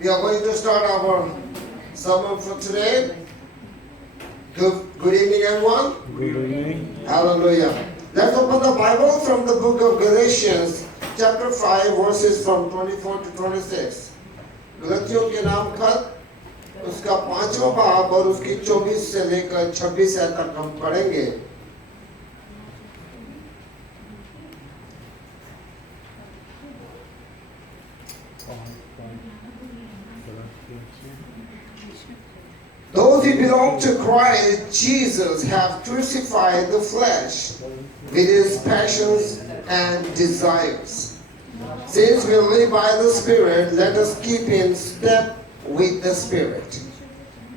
We are going to start our sermon for today. Good evening, everyone. Good evening. Hallelujah. Let's open the Bible from the book of Galatians, chapter 5, verses from 24 to 26. गलतियों के नाम खत उसका 5वां बाब और उसकी 24 से लेकर 26 तक हम पढ़ेंगे. Those who belong to Christ Jesus have crucified the flesh with its passions and desires. Since we live by the Spirit, let us keep in step with the Spirit.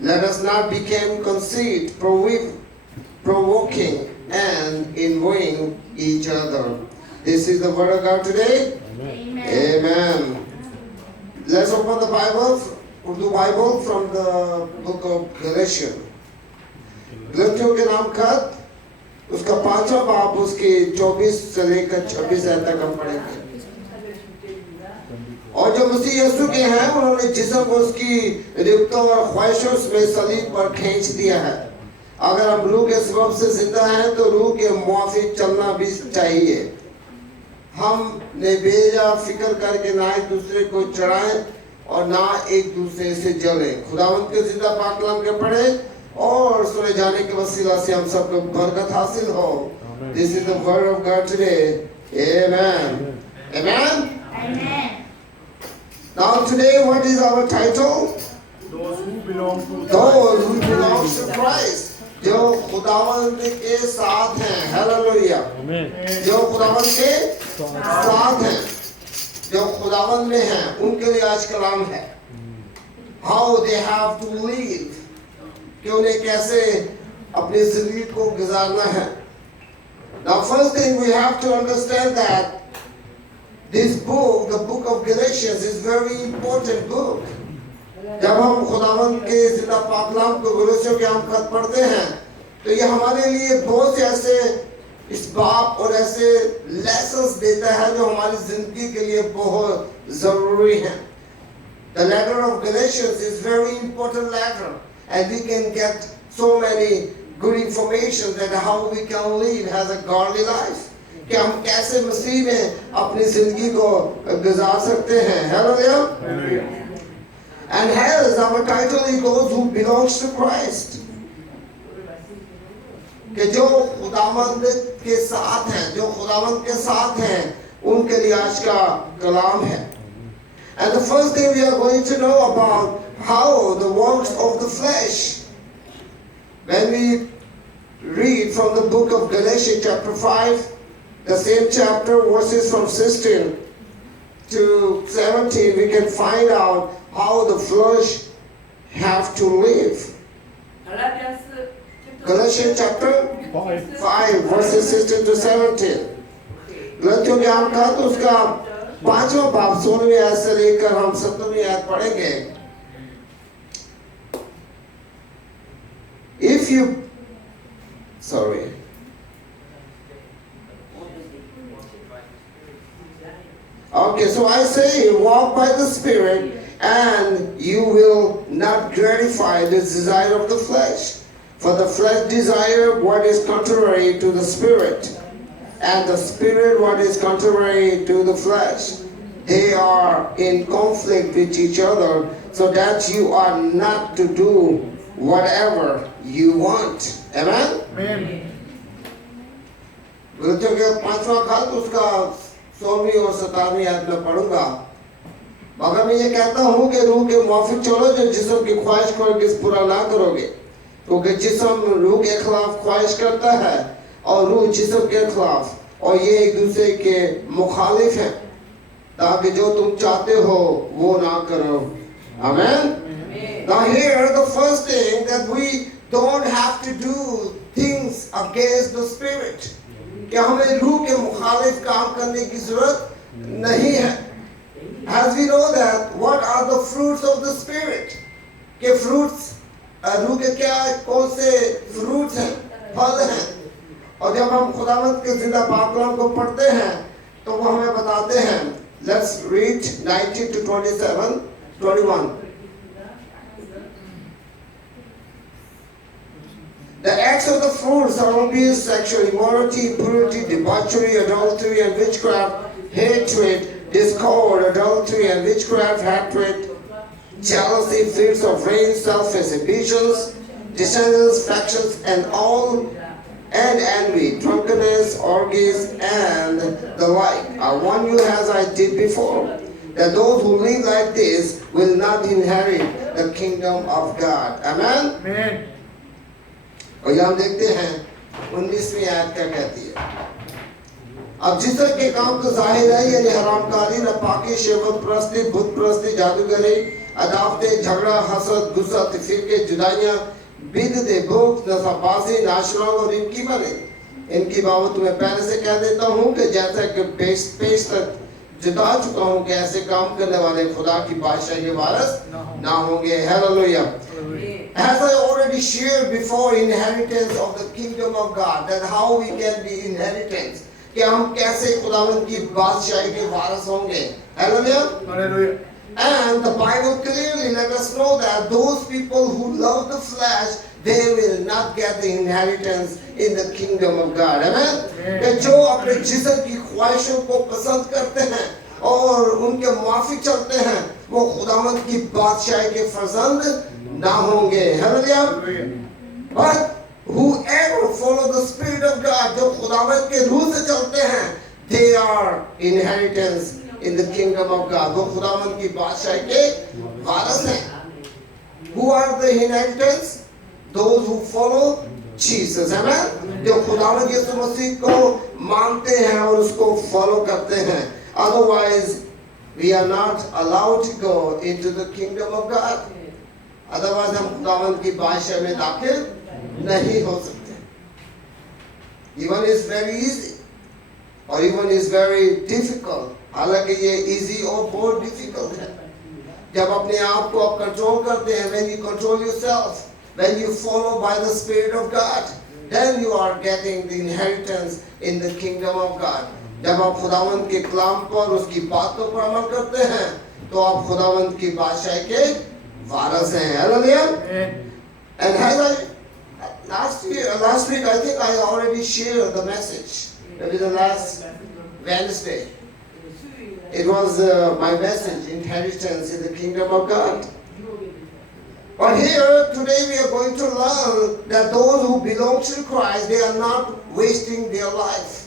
Let us not become conceit, provoking, and envying each other. This is the word of God today. Amen. Amen. Let's open the Bible. Urdu Bible from the book of Galatians. गलतियों के नाम खत उसका 5वां बाब उसके 24 से लेकर 26 तक हम पढ़ेंगे. और जो मसीह यीशु के हैं उन्होंने जिस्म को उसकी रिक्तों और ख्वाहिशों में सलीब पर खींच दिया है. अगर हम रूह के सबब से जिंदा हैं तो रूह के मुआफिक चलना भी चाहिए. हमने बेजा फिक्र करके ना एक दूसरे को चढ़ाएं और ना एक दूसरे से जलें. खुदावंत के जिंदा पाक कलाम के पढ़े और सुने जाने के वसीला से हम सबको बरकत हासिल हो. This is the word of God today. Amen. Amen. Amen. Now today what is our title? Those who belong to Those who belong to Christ. जो खुदावंत के साथ हैं. Hallelujah. Amen. जो खुदावंत के साथ हैं, जो खुदावंत में हैं, उनके लिए आज कलाम है. How they have to live, कि उन्हें कैसे अपनी जिंदगी को गुजारना है. Now first thing we have to understand that this book, the book of Galatians, is very important book. जब हम खुदावंत के जिंदा पाक कलाम को गलतियों के हम खत पढ़ते हैं तो ये हमारे लिए बहुत से ऐसे इस बाप और ऐसे लेसन्स देता है जो हमारी जिंदगी के लिए बहुत जरूरी हैं. The letter of Galatians is very important letter and we can get so many good information that how we can live as a godly life. कि हम कैसे मसीह में अपनी जिंदगी को गुजार सकते हैं. Hallelujah. And hence our title is those who belongs to Christ. कि जो खुदावंत के साथ हैं, जो खुदावंत के साथ हैं, उनके लिए आज का कलाम है. And the first thing we are going to know about how the works of the flesh. When we read from the book of Galatians chapter 5, the same chapter verses from 16 to 17, we can find out how the flesh have to live. Galatians chapter 5 verses 16 to 17. गलतियों के हम कहा तो उसका 5वां बाब 16वीं आयत से लेकर हम 17वीं आयत पढ़ेंगे. If you Okay, so I say walk by the Spirit and you will not gratify the desire of the flesh. For the flesh desire what is contrary to the Spirit, and the Spirit what is contrary to the flesh. They are in conflict with each other, so that you are not to do whatever you want. Amen? Amen. गलतियों के 5वां खत उसका 16वीं और 17वीं आयत में पढ़ूंगा. मगर मैं ये कहता हूँ कि रूह के मुआफिक चलो जो जिस्म की ख्वाहिश को किस पूरा ना करोगे. क्योंकि जिस्म रूह के खिलाफ ख्वाहिश करता है और रूह जिस्म के खिलाफ, और ये एक दूसरे के मुखालिफ हैं, ताकि जो तुम चाहते हो वो ना करो. Amen. Now here the first thing that we don't have to do things against the Spirit. कि हमें रूह के मुखालिफ काम करने की जरूरत नहीं है. As we know that what are the fruits of the Spirit? कि fruits रूह के क्या कौन से fruits हैं, फल हैं. और जब हम खुदावंत के जिंदा पाक कलाम को पढ़ते हैं तो वो हमें बताते हैं. Let's read 19 to 27. 21. The acts of the fruits are obvious: sexual immorality, impurity, debauchery, adultery and witchcraft, hatred, discord, adultery and witchcraft, hatred, jealousy, fits of rage, selfish ambitions, dissensions, factions, and envy, drunkenness, orgies, and the like. I warn you, as I did before, that those who live like this will not inherit the kingdom of God. Amen? Amen. और यहाँ हम देखते हैं 19वीं आयत क्या कहती है। अब जिस तरह के काम तो जाहिर है, यानी हरामकारी, नापाकी, शहवत परस्ती, बुत परस्ती, जादूगरी, अदावतें, झगड़ा, हसद, गुस्सा, फिरके, जुदाइयाँ, बिदअतें, भूख, नशाबाजी, नाशरंग और इनकी बने। इनकी बाबत मैं पहले से कह देता हूँ कि जैसा कि पेश तक जता चुका हूँ कि ऐसे काम करने वाले खुदा की बादशाही के वारिस ना होंगे। Hallelujah. As I already shared before, inheritance of the kingdom of God, that how we can be inheritance, कि हम कैसे खुदावंद की बादशाही के वारिस होंगे। Hallelujah. Hallelujah. And the Bible clearly let us know that those people who love the flesh, they will not get the inheritance in the kingdom of God. Amen? कि जो अपने जिस्म की ख्वाहिशों को पसंद करते हैं और उनके मुआफिक चलते हैं, वो खुदावंद की बादशाही के फर्जंद ना होंगे। Hallelujah. But whoever follow the spirit of God, जो खुदावंद के रूह से चलते हैं, they are inheritance in the kingdom of God. वो खुदावंद की बादशाही के वारिस हैं। Who are the inheritance? Those who follow Jesus. Amen? जो खुदावंद यीशु मसीह को मानते हैं और उसको फॉलो करते हैं। Otherwise, we are not allowed to go into the kingdom of God. Otherwise, हम खुदावंद की बादशाही में दाखिल नहीं हो सकते। Even is very easy, or even is very difficult. हालांकि ये easy और बहुत difficult है। जब अपने आप को आप कंट्रोल करते हैं, when you control yourself, when you follow by the Spirit of God, then you are getting the inheritance in the kingdom of God. जब आप खुदावंद के कलाम पर, उसकी बातों पर अमल करते हैं, तो आप खुदावंद की बादशाही के वारिस हैं। Hallelujah. And as last week I think I already shared the message. Maybe the last Wednesday. It was my message, inheritance in the kingdom of God. But here today we are going to learn that those who belong to Christ, they are not wasting their life.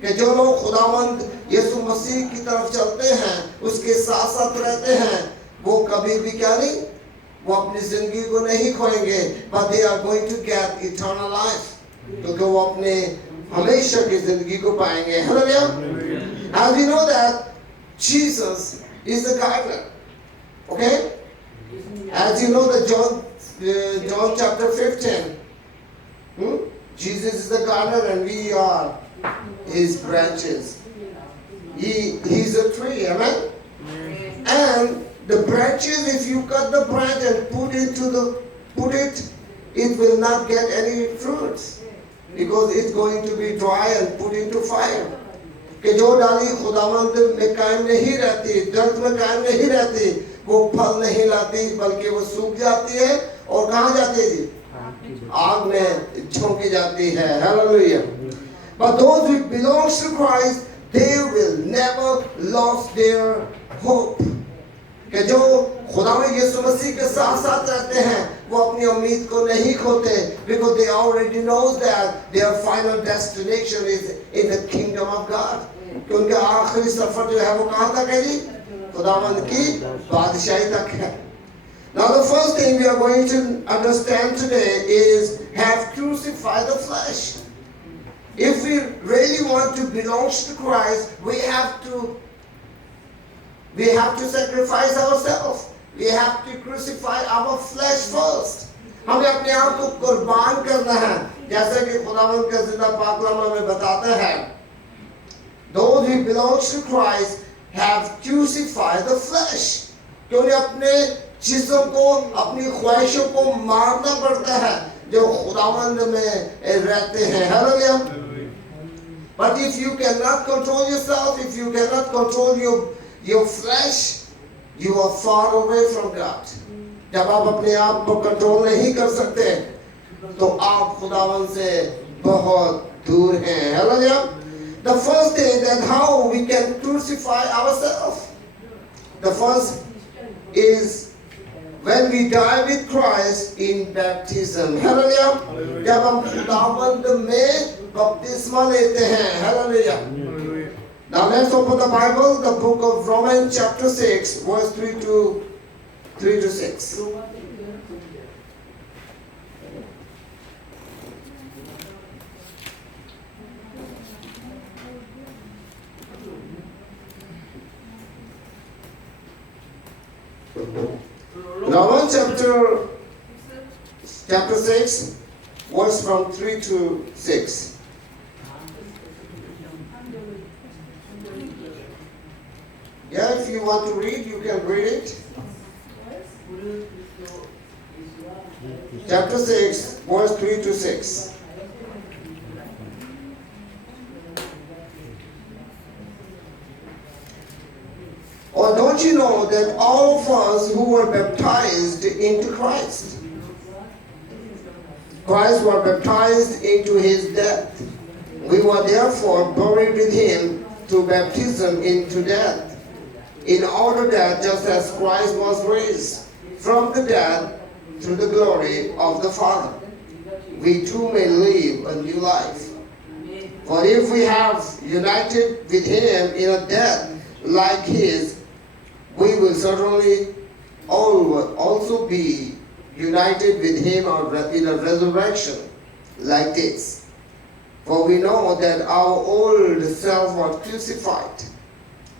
कि जो लोग खुदावंद यीशु मसीह की तरफ चलते हैं, उसके साथ साथ रहते हैं, वो कभी भी क्या नहीं, वो अपनी जिंदगी को नहीं खोएंगे, but they are going to get eternal life, क्योंकि वो अपने हमेशा की जिंदगी को पाएंगे। Hallelujah. As we know that Jesus is the gardener, okay? As you know that John chapter 15, Jesus is the gardener and we are his branches. He's a tree, amen? And the branches, if you cut the branch and put it, it will not get any fruits because it's going to be dry and put into fire. कि जो डाली खुदावंद में कायम नहीं रहती, दर्द में कायम नहीं रहती, वो फल नहीं लाती, बल्कि वो सूख जाती है और कहाँ जाती है जी? आग में झोंकी जाती है। Hallelujah. But those who belong to Christ, they will never lose their hope. कि जो खुदावंद यीशु मसीह के साथ साथ रहते हैं, वो अपनी उम्मीद को नहीं खोते, because they already knows that their final destination is in the kingdom of God. कि उनका आखिरी सफर जो है वो कहाँ तक है जी? खुदावंद की बादशाही तक है। Now the first thing we are going to understand today is have crucified the flesh. If we really want to belong to Christ, we have to sacrifice ourselves. We have to crucify our flesh first. हमें अपने आप को कुर्बान करना है, जैसा कि खुदावंद का जिंदा पाकलाम में बताता है। Those who belong to Christ have crucified the flesh. कि उन्हें अपने जिस्म को, अपनी ख्वाहिशों को मारना पड़ता है जो खुदावंद में रहते हैं। Hallelujah. But if you cannot control yourself, if you cannot control your flesh, you are far away from God. जब आप अपने आप को कंट्रोल नहीं कर सकते तो आप खुदावन से बहुत दूर हैं. Hallelujah. The first thing that how we can crucify ourselves. The first is when we die with Christ in baptism. Hallelujah. जब हम खुदावंद में बपतिस्मा लेते हैं. Hallelujah. Now let's open the Bible, the book of Romans chapter 6, verse 3 to 6. Romans chapter 6, verse from 3 to 6. Yeah, if you want to read, you can read it. Chapter 6, verse 3 to 6. Or don't you know that all of us who were baptized into Christ were baptized into his death? We were therefore buried with him through baptism into death, in order that just as Christ was raised from the dead through the glory of the Father, we too may live a new life. For if we have united with him in a death like his, we will certainly also be united with him in a resurrection like this. For we know that our old self was crucified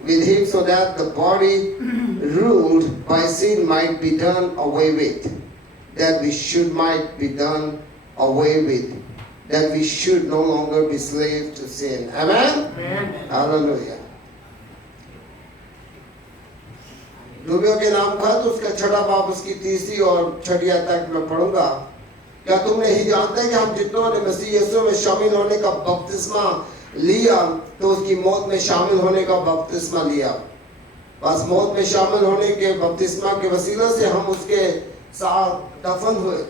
with him so that the body ruled by sin might be done away with, that we should no longer be slaves to sin. Amen? Amen. Hallelujah. रूबियों के नाम खत उसका छठा बाब उसकी तीसरी और छठी आयत तक मैं पढ़ूंगा. क्या तुम नहीं जानते कि हम जितनों ने मसीह यीशु में शामिल होने का बपतिस्मा लिया तो उसकी मौत में शामिल होने का बपतिस्मा लिया. बस मौत में शामिल होने के बपतिस्मा के वसीले से हम उसके साथ दफन हुए,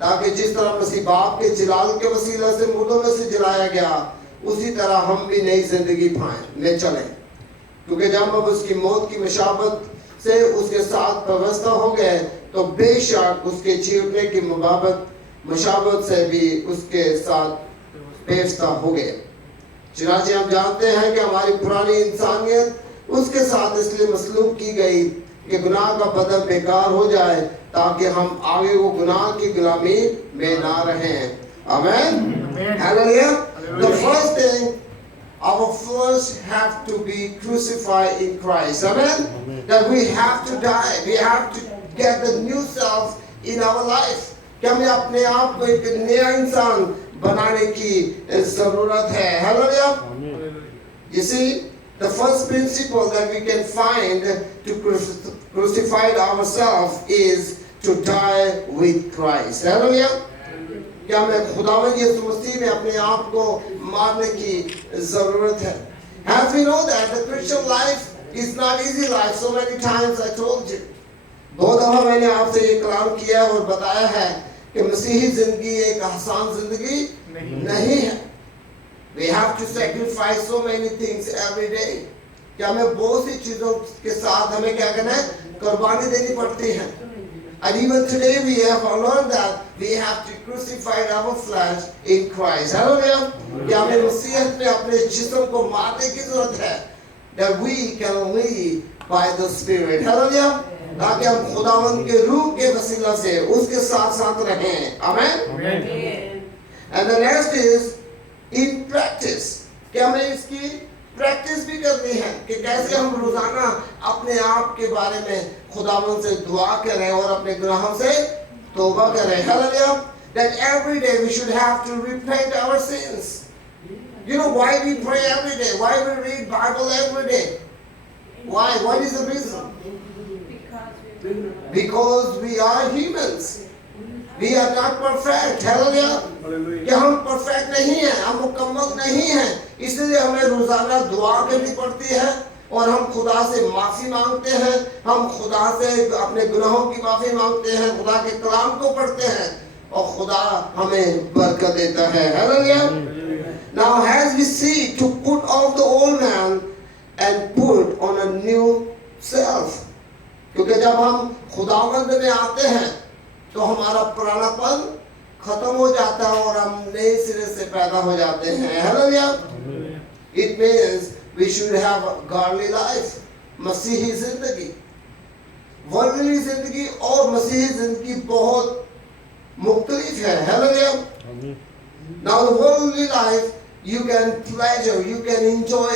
ताकि जिस तरह मसीह बाप के जिलाल के वसीले से मुर्दों में से जिलाया गया, उसी तरह हम भी नई जिंदगी में चलें. क्योंकि जब हम उसकी मौत की मशाबत से उसके साथ व्यवस्था हो गए तो बेशक उसके जीवने की मशाबत से भी उसके साथ व्यवस्था हो गए. चुनांचे हम जानते हैं कि हमारी पुरानी इंसानियत उसके साथ इसलिए मसलूब की गई कि गुनाह का बदल बेकार हो जाए, ताकि हम आगे वो गुनाह की गुलामी में ना रहें. आमीन. Hallelujah. The first thing, our flesh have to be crucified in Christ. Amen? That we have to die. We have to get the new self in our life. कि हमें अपने आप को एक नया इंसान बनाने की जरूरत है. Hallelujah. You see, the first principle that we can find to crucify ourselves is to die with Christ. Hallelujah. क्या हमें खुदावंद यीशु मसीह में अपने आप को मारने की जरूरत है. As we know that the Christian life is not easy life. So many times I told you. बहुत दफा मैंने आपसे ये कलाम किया और बताया है कि मसीही जिंदगी एक आसान जिंदगी नहीं है. We have to sacrifice so many things every day. क्या हमें बहुत सी चीजों के साथ हमें क्या करना है, कुर्बानी देनी पड़ती है. And even today we have learned that we have to crucify our flesh in Christ. Hallelujah. क्या हमें मसीहत में अपने जिस्म को मारने की जरूरत है. That we can live by the Spirit. Hallelujah. ताकि हम खुदावंद के रूह के वसीला से उसके साथ साथ रहें. Amen. And the next is in practice. क्या हमें इसकी प्रैक्टिस भी करनी है कि कैसे हम रोजाना अपने आप के बारे में खुदावंद से दुआ करें और अपने गुनाहों से तौबा करें. Hallelujah. That every day we should have to repent our sins. You know why we pray every day? Why we read Bible every day? Why? What is the reason? Because we are humans. We are not perfect. Hallelujah. कि हम perfect नहीं हैं, हम मुकम्मल नहीं हैं, इसलिए हमें रोजाना दुआ करनी पड़ती है और हम खुदा से माफी मांगते हैं, हम खुदा से अपने गुनाहों की माफी मांगते हैं, खुदा के कलाम को पढ़ते हैं और खुदा हमें बरकत देता है। Hallelujah. Now as we seek to put off the old man and put on a new self, क्योंकि जब हम खुदावंद में आते हैं तो हमारा पुरानापन खत्म हो जाता है और हम नए सिरे से पैदा हो जाते हैं। Hallelujah. It means we should have a godly life. मसीही जिंदगी, वर्ldly जिंदगी और मसीही जिंदगी बहुत मुख्तलिफ है। Hallelujah. Now the worldly life, you can pleasure, you can enjoy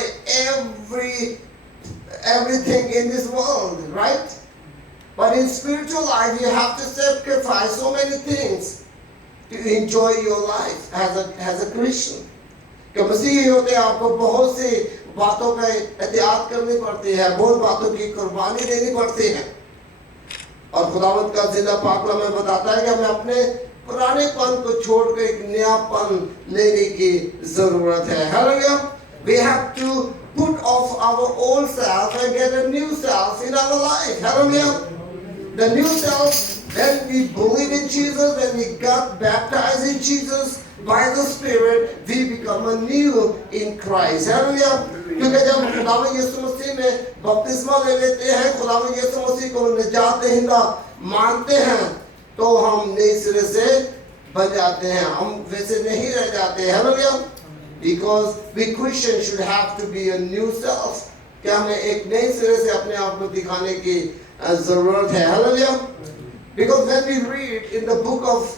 everything in this world, right? But in spiritual life, you have to sacrifice so many things to enjoy your life as a Christian. कि मसीही होते आपको बहुत सी बातों का एहतियात करनी पड़ती है, बहुत बातों की कुर्बानी देनी पड़ती है। और खुदावंद का जिंदा पाकला में बताता है कि हमें अपने पुरानेपन को छोड़कर एक नयापन लेने की जरूरत है। Hallelujah. We have to put off our old self and get a new self in our life. Hallelujah. The new self, when we believe in Jesus, when we got baptized in Jesus by the Spirit, we become a new in Christ. Hallelujah. क्योंकि जब खुदावंद यीशु मसीह में बपतिस्मा ले लेते हैं, खुदावंद यीशु मसीह को निजात दहिंदा मानते हैं, तो हम नए सिरे से बन जाते हैं, हम वैसे नहीं रह जाते। Hallelujah. Because we Christians should have to be a new self. क्या हमें एक नए सिरे से अपने आप को दिखाने की जरूरत है। Hallelujah. Because when we read in the book of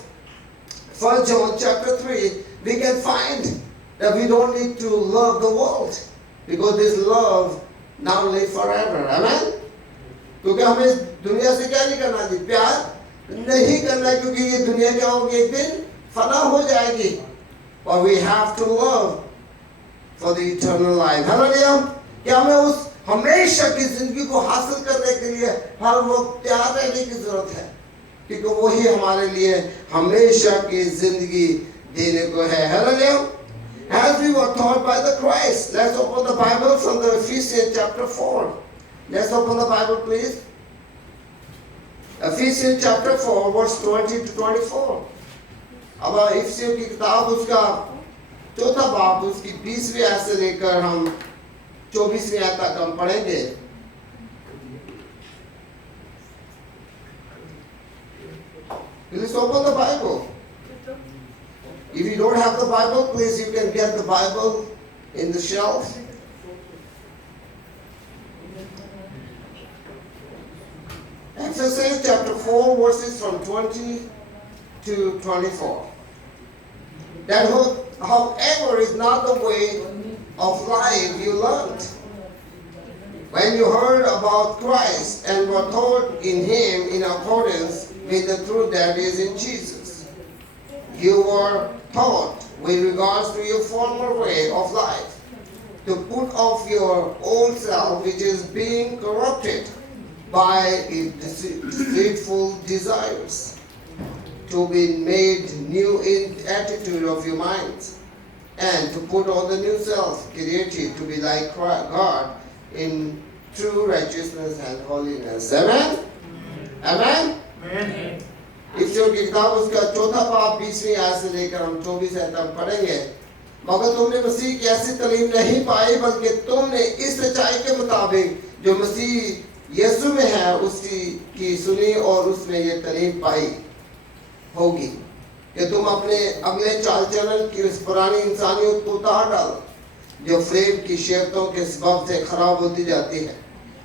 1 John chapter 3, we can find that we don't need to love the world, because this love now live forever. Amen. क्योंकि हमें दुनिया से क्या नहीं करना जी, प्यार नहीं करना, क्योंकि ये दुनिया क्या होगी, एक दिन फना हो जाएगी। But we have to love for the eternal life. Hallelujah. कि हमें उस हमेशा की जिंदगी को हासिल करने के लिए हर वक्त तैयार रहने की जरूरत है, क्योंकि वही हमारे लिए हमेशा की जिंदगी देने को है। Hallelujah. As we were taught by the Christ, let's open the Bible from the Ephesians chapter 4. Let's open the Bible, please. Ephesians chapter 4, verse 20 to 24. अब इफिसियों की किताब उसका चौथा बाब उसकी 20वीं आयत से लेकर हम 24वीं आयत तक हम पढ़ेंगे। Please open the Bible. If you don't have the Bible, please you can get the Bible in the shelf. Ephesians chapter 4, verses from 20 to 24. That however is not the way of life you learned when you heard about Christ and were taught in Him in accordance with the truth that is in Jesus. You were taught with regards to your former way of life to put off your old self, which is being corrupted by its deceitful desires, to be made new in attitude of your minds, and to put on the new self, created to be like God in true righteousness and holiness. Amen? Amen? Amen. इफिसियों की किताब उसका चौथा बाब 20वीं आयत से लेकर हम 24 आयत तक पढ़ेंगे। मगर तुमने मसीह की ऐसी तालीम नहीं पाई, बल्कि तुमने इस सच्चाई के मुताबिक जो मसीह यीशु में है उसकी की सुनी और उसमें ये तालीम पाई होगी कि तुम अपने अगले चाल चलन की उस पुरानी इंसानियत को उतार डालो, जो फ्रेब की शर्तों के सबब से खराब होती जाती है,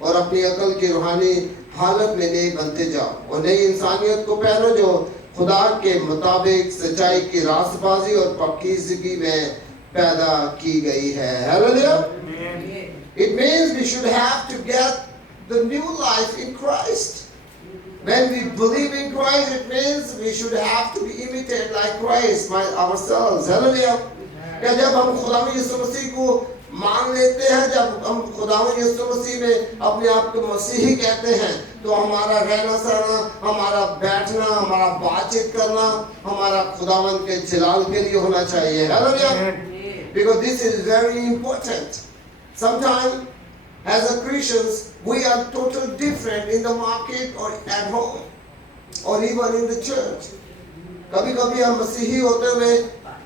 और अपनी अकल की रूहानी हालत में नए बनते जाओ और नई इंसानियत को पहनो, जो खुदा के मुताबिक सच्चाई की रास्तबाजी और पाकीज़गी में पैदा की गई है। Hallelujah. It means we should have to get the new life in Christ. When we believe in Christ, it means we should have to be imitated like Christ by ourselves. Hallelujah. क्या जब हम खुदावंद यीशु मसीह को मान लेते हैं, जब हम खुदावंद यीशु मसीह में अपने आप को मसीही कहते हैं, तो हमारा रहना सहना, हमारा बैठना, हमारा बातचीत करना, हमारा खुदावंद के जलाल के लिए होना चाहिए। Hallelujah. Because this is very important. Sometimes As a Christians, we are totally different in the market or at home or even in the church. कभी कभी हम मसीही होते हुए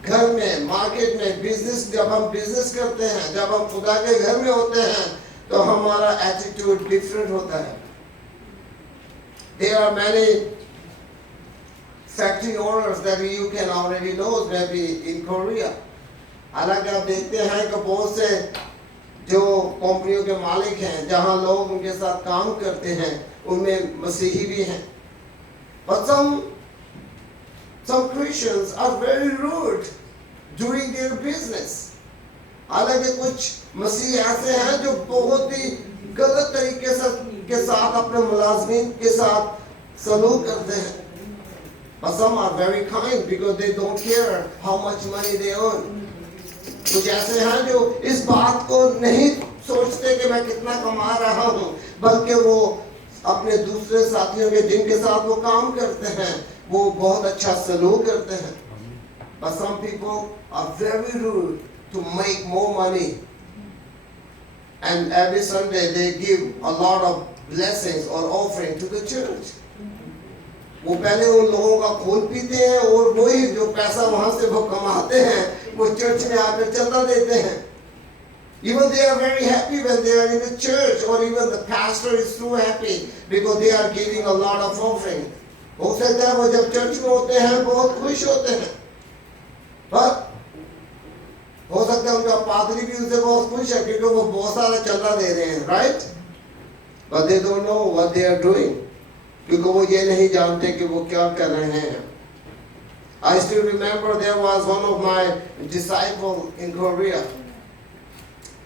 घर में, मार्केट में, बिजनेस, जब हम बिजनेस करते हैं, जब हम खुदा के घर में होते हैं, तो हमारा एटीट्यूड डिफरेंट होता है. There are many factory owners that you can already know maybe in Korea. हालांकि आप देखते हैं कि बहुत से जो कंपनियों के मालिक हैं, जहां लोग उनके साथ काम करते हैं, उनमें मसीही भी हैं. But some Christians are very rude during their business. हालांकि कुछ मसीही ऐसे हैं जो बहुत ही गलत तरीके से के साथ अपने मुलाजमीन के साथ सलूक करते हैं. But some are very kind because they don't care how much money they earn. कुछ ऐसे हैं जो इस बात को नहीं सोचते कि मैं कितना कमा रहा हूँ, बल्कि वो अपने दूसरे साथियों के जिनके साथ वो काम करते हैं, वो बहुत अच्छा सलूक करते हैं. But some people are very rude to make more money. And every Sunday they give a lot of blessings or offering to the church. वो पहले उन लोगों का खून पीते हैं और वही जो पैसा वहां से वो कमाते हैं वो चर्च में आकर चंदा देते हैं. Even they are very happy when they are in the church, or even the pastor is so happy because they are giving a lot of offering. हो सकता है वो जब चर्च में होते हैं बहुत खुश होते हैं, पर हो सकता है उनका पादरी भी उनसे बहुत खुश है क्योंकि वो बहुत सारा चंदा दे रहे हैं, right? But they don't know what they are doing, क्योंकि वो ये नहीं जानते कि वो क्या कर रहे हैं. I still remember there was one of my disciples in Korea.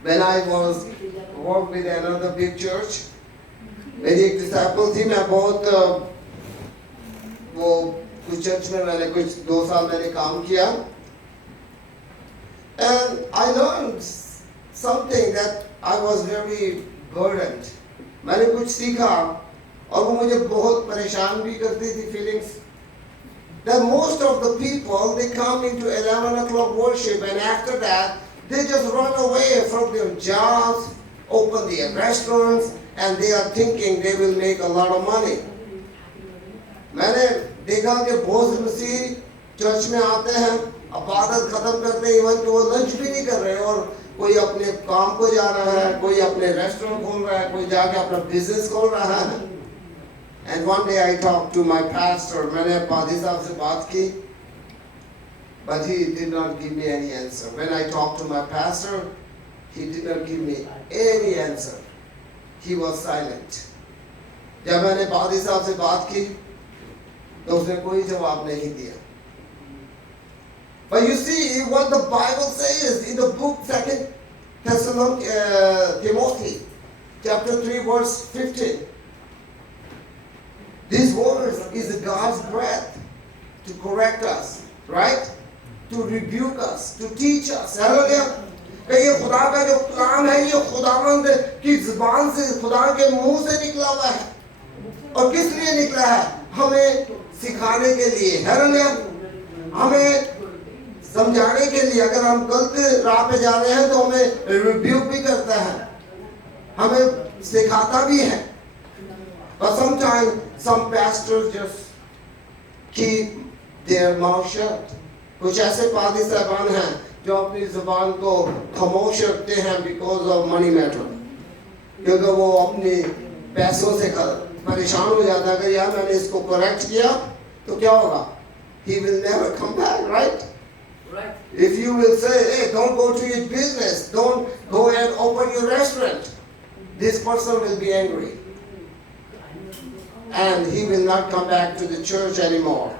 When I was worked with another big church, मेरी एक disciple थी, मैं बहुत वो कुछ चर्च में मैंने कुछ 2 साल मैंने काम किया. And I learned something that I was very burdened. मैंने कुछ सीखा और वो मुझे बहुत परेशान भी करती थी feelings. That most of the people they come into 11 o'clock worship and after that they just run away from their jobs, open their restaurants, and they are thinking they will make a lot of money. मैंने देखा कि बहुत से मसीही church में आते हैं, इबादत खत्म करते हैं, इवन कि वो लंच भी नहीं कर रहे, और कोई अपने काम को जा रहा है, कोई अपने रेस्टोरेंट खोल रहा है, कोई जाके अपना बिजनेस खोल रहा है. And one day I talked to my pastor. मैंने पादी साहब से बात की, but he did not give me any answer. When I talked to my pastor, he did not give me any answer. He was silent. जब मैंने पादी साहब से बात की, तो उसने कोई जवाब नहीं दिया. But you see what the Bible says in the book 2 Timothy, chapter 3, verse 15. These words is God's breath to correct us, right? To rebuke us, to teach us. Hallelujah. ये खुदा का जो कलाम है, ये खुदावंद की ज़ुबान से, खुदा के मुंह से निकला हुआ है. और किस लिए निकला है? हमें सिखाने के लिए. Hallelujah. हमें समझाने के लिए. अगर हम गलत राह पे जा रहे हैं तो हमें रिब्यूक भी करता है, हमें सिखाता भी है. But sometimes some pastors just keep their mouth shut. कुछ ऐसे पादी साहबान हैं जो अपनी जुबान को खामोश रखते हैं because of money matter. क्योंकि वो अपने पैसों से परेशान हो जाता है कि यार मैंने इसको करेक्ट किया तो क्या होगा? He will never come back, right? Right. If you will say, hey, don't go to your business, don't go and open your restaurant, this person will be angry. And he will not come back to the church anymore.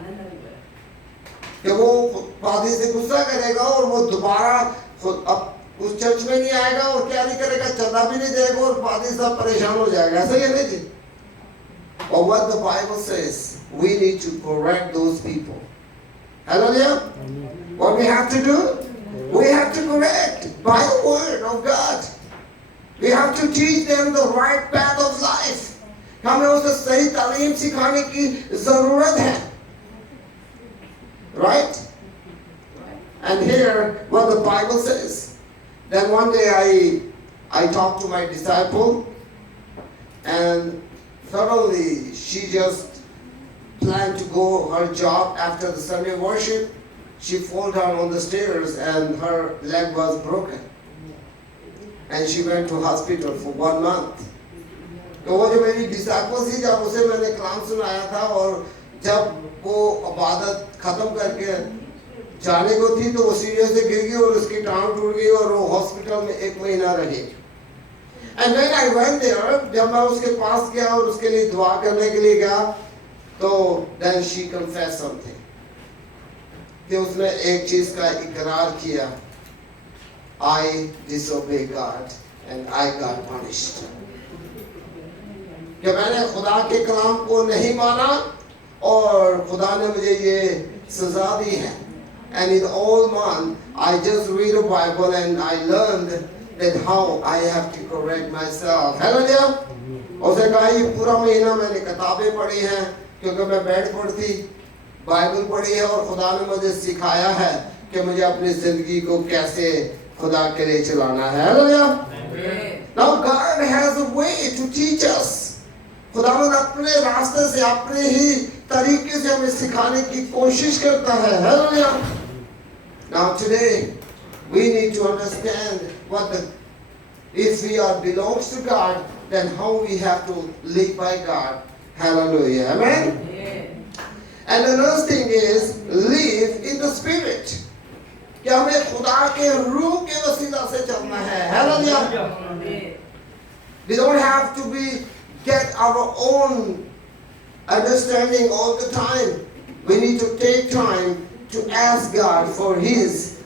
कि वो पादी से गुस्सा करेगा और वो दोबारा उस church में नहीं आएगा और क्या नहीं करेगा, चंदा भी नहीं देगा और पादी सब परेशान हो जाएगा. ऐसा ही है नहीं जी? Or what the Bible says, we need to correct those people. Hallelujah. What we have to do? We have to correct by the word of God. We have to teach them the right path of life. हमें उसे सही तालीम सिखाने की जरूरत है. Right? And here what the Bible says. Then one day I talked to my disciple, and suddenly she just planned to go her job after the Sunday worship. She fell down on the stairs and her leg was broken. And she went to hospital for 1 month. तो वो जो मेरी disciple थी, जब उसे मैंने कलाम सुनाया था और जब वो इबादत खत्म करके जाने को थी तो वो सीढ़ियों से गिर गई और उसकी टांग टूट गई और वो हॉस्पिटल में 1 महीना रही। And when I went there, जब मैं उसके पास गया और उसके लिए दुआ करने के लिए गया, तो then she confessed something, कि उसने एक चीज का इकरार किया, I disobeyed God and I got punished. कि मैंने खुदा के कलाम को नहीं माना और खुदा ने मुझे ये सजा दी है। And in all month I just read the Bible and I learned that how I have to correct myself. Hallelujah. उसने कहा ये पूरा महीना मैंने किताबें पढ़ी हैं, क्योंकि मैं बेड पर थी, बाइबल पढ़ी है और खुदा ने मुझे सिखाया है कि मुझे अपनी जिंदगी को कैसे खुदा के लिए चलाना है। Hallelujah. Now God has a way to teach us. खुदावंद अपने रास्ते से अपने ही तरीके से हमें सिखाने की कोशिश करता है। Hallelujah. Now today we need to understand what the, if we are belongs to God, then how we have to live by God. Hallelujah. Amen. And another thing is live in the spirit. कि हमें खुदा के रूह के वसीला से चलना है। Hallelujah. We don't have to get our own understanding all the time. We need to take time to ask God for His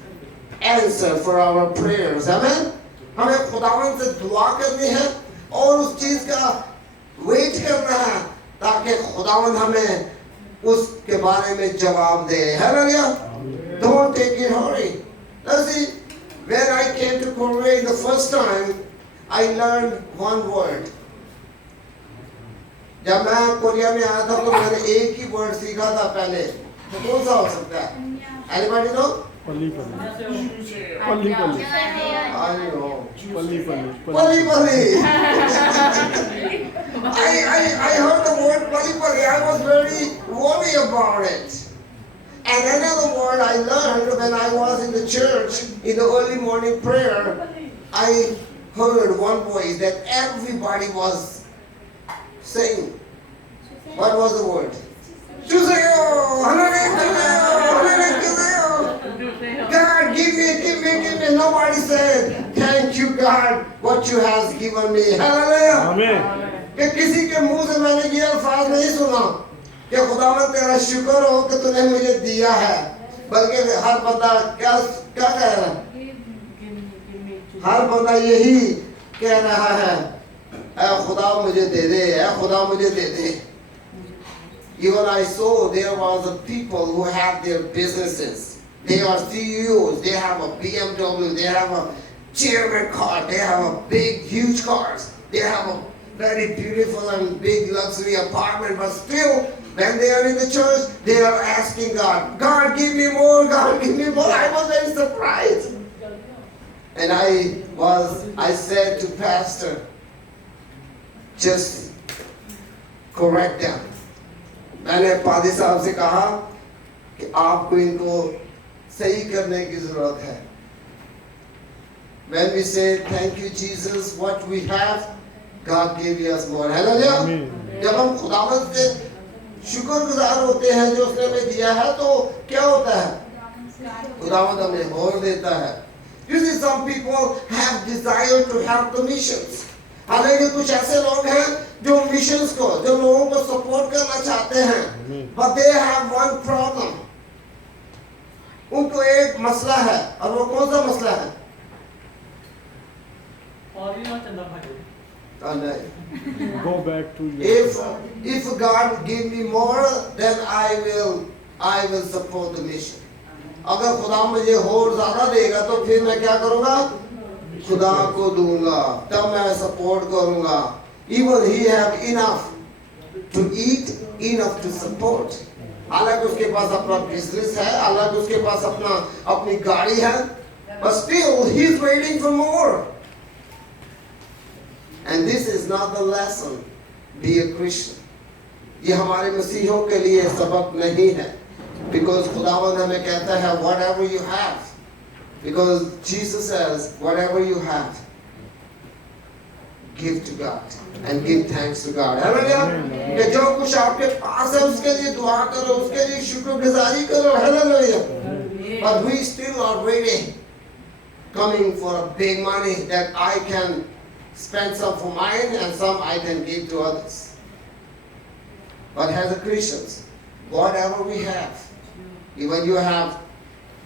answer for our prayers. Amen. हमें खुदावंद से दुआ करनी है और उस चीज का वेट करना है ताकि खुदावंद हमें उसके बारे में जवाब दे। Hallelujah. Don't take it hurry. Now see, when I came to Korea the first time, I learned one word. जब मैं कोरिया में आया था तो मैंने एक ही वर्ड सीखा था पहले, तो कौन सा हो सकता है? Anybody know? पली पली पली पली I know. पली पली Pali pali. I heard the word pali pali. I was very worried about it. And another word I learned when I was in the church in the early morning prayer, I heard one voice that everybody was saying. What was the word? Chuseo, God, give me. Nobody said, thank you God, what you has given me. Hallelujah. Amen. कि किसी के मुंह से मैंने ये अल्फाज नहीं सुना कि खुदावंद तेरा शुक्र हो कि तूने मुझे दिया है, बल्कि हर बंदा क्या कह रहा है? हर बंदा यही कह रहा है, ऐ खुदा मुझे दे दे, ऐ खुदा मुझे दे दे। Even I saw there was a people who have their businesses. They are CEOs. They have a BMW. They have a chairman car. They have a big, huge cars. They have a very beautiful and big luxury apartment. But still, when they are in the church, they are asking God, God, give me more. God, give me more. I was very surprised. And I said to Pastor, just correct them. मैंने पादी साहब से कहा कि आपको इनको सही करने की जरूरत है। When we say thank you Jesus, what we have, God gave us more. Hallelujah. जब हम खुदावंद से शुक्रगुजार होते हैं जो उसने हमें दिया है, तो क्या होता है? खुदावंद हमें और देता है। You see, some people have desire to help the missions. हालांकि कुछ ऐसे लोग हैं जो मिशंस को, जो लोगों को सपोर्ट करना चाहते हैं, but they have one problem. उनको एक मसला है, और वो कौन सा मसला है? Go back to your If God give me more, then I will support the mission. अगर खुदा मुझे और ज्यादा देगा तो फिर मैं क्या करूँगा? खुदा को दूंगा, तब मैं सपोर्ट करूंगा। Even he have enough to eat, enough to support. हालांकि उसके पास अपना बिजनेस है, हालांकि उसके पास अपनी गाड़ी है, but still he's waiting for more. And this is not the lesson, be a Christian. ये हमारे मसीहों के लिए सबक नहीं है. Because खुदावंद हमें कहता है whatever you have. Because Jesus says whatever you have, give to God and give thanks to God. Hallelujah. कि जो कुछ आपके पास है उसके लिए दुआ करो, उसके लिए शुक्रगुजारी करो. Hallelujah. But we still are waiting, coming for a big money that I can spend some for mine and some I can give to others. But as a Christians, whatever we have, even you have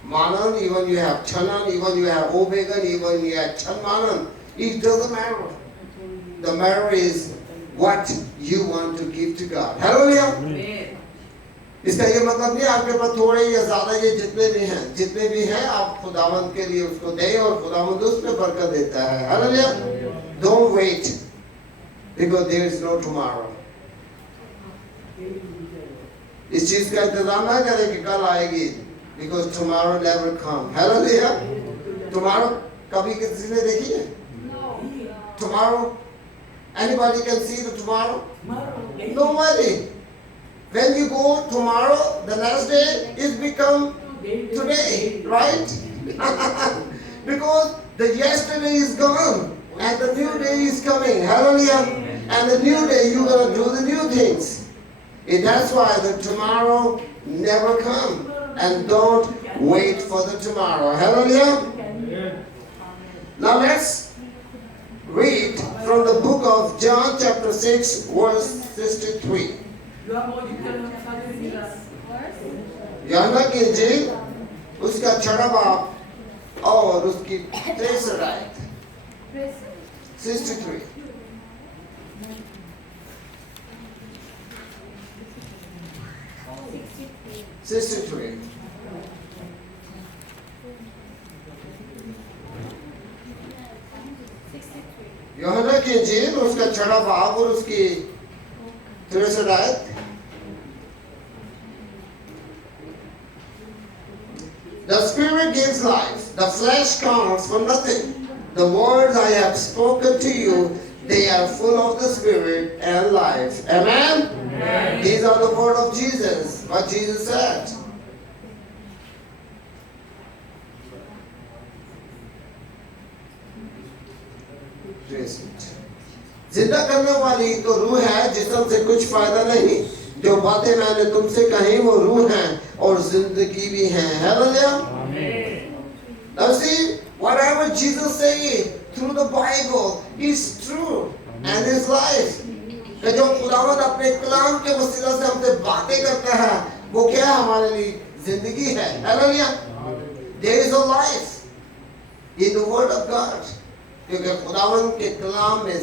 manan, even you have chanan, even you have obegan, even you have chanmanan, it doesn't matter. The matter is what you want to give to God. Hallelujah. इसका ये मतलब नहीं आपके पास थोड़े या ज्यादा, ये जितने भी हैं आप खुदावंद के लिए उसको दें और खुदावंद उसमें बरकत देता है. Hallelujah. Don't wait because there is no tomorrow. इस चीज का इंतजार ना करें कि कल आएगी, because tomorrow never come. Hallelujah. Tomorrow कभी किसी ने देखी है? Tomorrow, anybody can see the tomorrow? Nobody. When you go tomorrow, the next day is become today, right? Because the yesterday is gone and the new day is coming. Hallelujah. And the new day you're going to do the new things. And that's why the tomorrow never come. And don't wait for the tomorrow. Hallelujah. Now let's read from the book of John chapter 6 verse 63. यूहन्ना की इंजील उसका 6वां बाब और उसकी 63 आयत. 63. यूहन्ना की इंजील उसका 6वां बाब और उसकी 63 आयत. The Spirit gives life. The flesh counts for nothing. The words I have spoken to you, they are full of the Spirit and life. Amen? Amen. These are the words of Jesus. What Jesus said. जिंदा करने वाली तो रूह है, जिस्म से कुछ फायदा नहीं. जो बातें मैंने तुमसे कही वो रूह हैं और जिंदगी भी हैं. Hallelujah. Now see, whatever Jesus said through the Bible is true and is life. कि जो खुदावंद अपने कलाम के वसीला से हमसे बातें करता है वो क्या हमारे लिए जिंदगी है. Hallelujah. There is a life in the word of God. क्योंकि खुदावंद के कलाम में